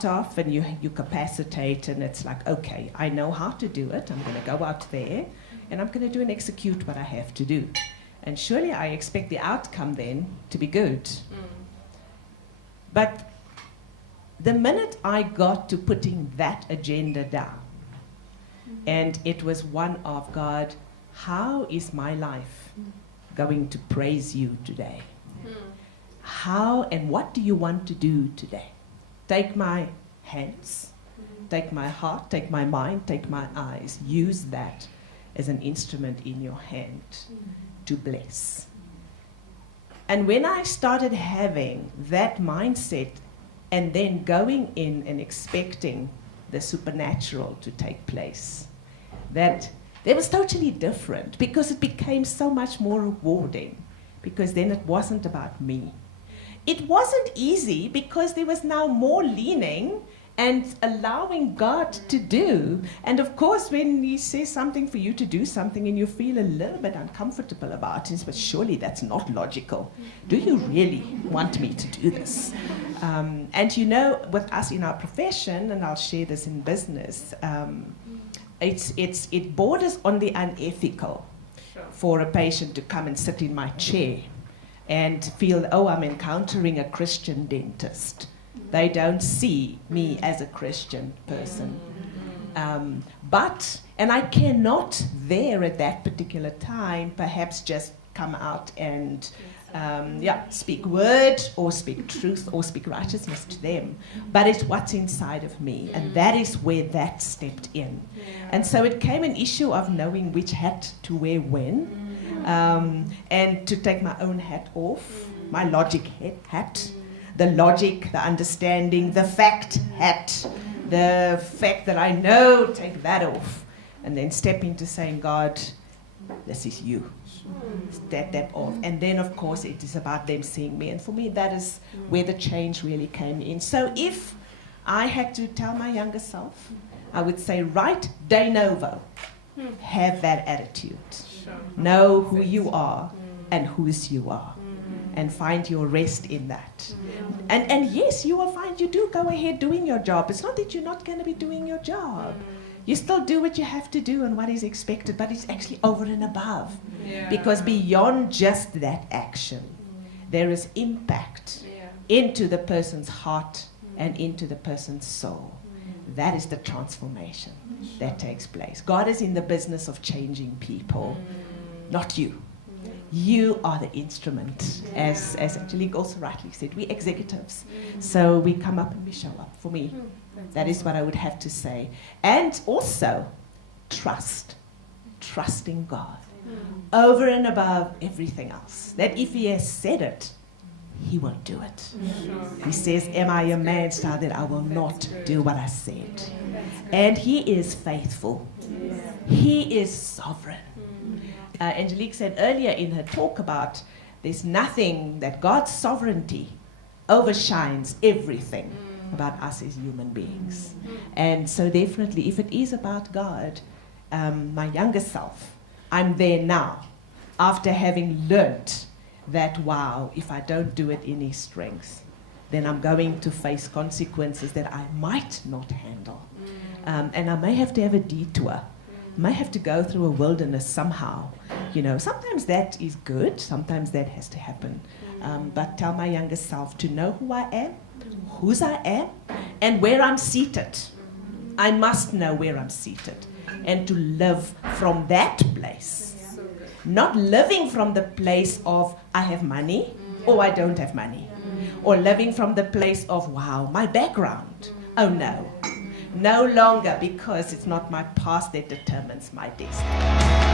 start off and you capacitate, and it's like, okay, I know how to do it. I'm going to go out there and I'm going to do and execute what I have to do. And surely I expect the outcome then to be good. But the minute I got to putting that agenda down, and it was one of, God, how is my life going to praise you today? How and what do you want to do today? Take my hands, take my heart, take my mind, take my eyes. Use that as an instrument in your hand to bless. And when I started having that mindset and then going in and expecting the supernatural to take place, that was totally different, because it became so much more rewarding, because then it wasn't about me. It wasn't easy, because there was now more leaning and allowing God to do. And of course, when He says something for you to do something and you feel a little bit uncomfortable about it, but surely that's not logical. Do you really want me to do this? And you know, with us in our profession, and I'll share this in business, it borders on the unethical for a patient to come and sit in my chair and feel, oh, I'm encountering a Christian dentist. They don't see me as a Christian person. And I cannot there at that particular time perhaps just come out and speak word or speak truth or speak righteousness to them. But it's what's inside of me. And that is where that stepped in. And so it came an issue of knowing which hat to wear when. And to take my own hat off, my logic hat, the logic, the understanding, the fact hat, the fact that I know, take that off, and then step into saying, God, this is you. Step that off. And then, of course, it is about them seeing me. And for me, that is where the change really came in. So if I had to tell my younger self, I would say, right, de novo, have that attitude. Know who you are and whose you are, and find your rest in that. And yes, you will find you do go ahead doing your job. It's not that you're not going to be doing your job. You still do what you have to do and what is expected, but it's actually over and above. Because beyond just that action, there is impact into the person's heart and into the person's soul. That is the transformation that takes place. God is in the business of changing people, not you. You are the instrument, as Angelique also rightly said. We're executives. So we come up and we show up. For me, that is what I would have to say. And also, trusting God over and above everything else. That if He has said it, He will do it. He says, am I a man, child, that I will not do what I said? And He is faithful. He is sovereign. Angelique said earlier in her talk about there's nothing that God's sovereignty overshines everything about us as human beings. And so definitely, if it is about God, my younger self, I'm there now, after having learnt that, wow, if I don't do it in His strength, then I'm going to face consequences that I might not handle. And I may have to have a detour. May have to go through a wilderness somehow. You know, sometimes that is good, sometimes that has to happen. But tell my younger self to know who I am, whose I am, and where I'm seated. I must know where I'm seated. And to live from that place. Not living from the place of I have money or I don't have money. Or living from the place of, wow, my background. Oh no. No longer, because it's not my past that determines my destiny.